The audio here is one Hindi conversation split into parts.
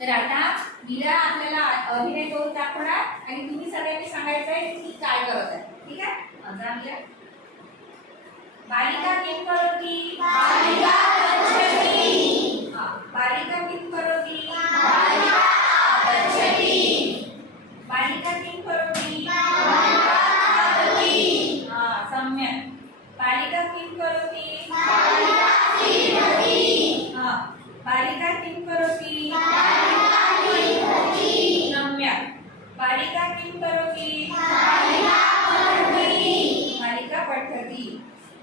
तर आता मीरा आपल्याला अभिनय करून दाखवणार आणि तुम्ही सगळ्यांनी सांगायचं आहे की काय करत आहे. ठीक आहे? अं, मीरा बालिका किम करोति बालिका गच्छति हां बालिका किम करोति बालिका गच्छति बालिका किम करोति बालिका खादति हां सम्यक्. बालिका किं करोति बालिका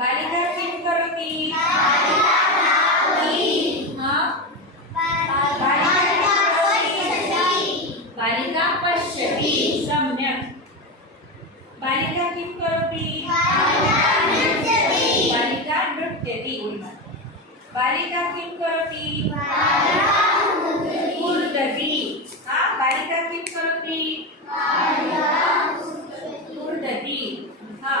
बालिका किं करोति। बालिका धावति हाँ? बालिका किं करोति बालिका पश्यति सम्यक्। बालिका किं करोति। बालिका नृत्यति। बालिका किं करोति। कूर्दति हा बालिका किं करोति। कूर्दति हा।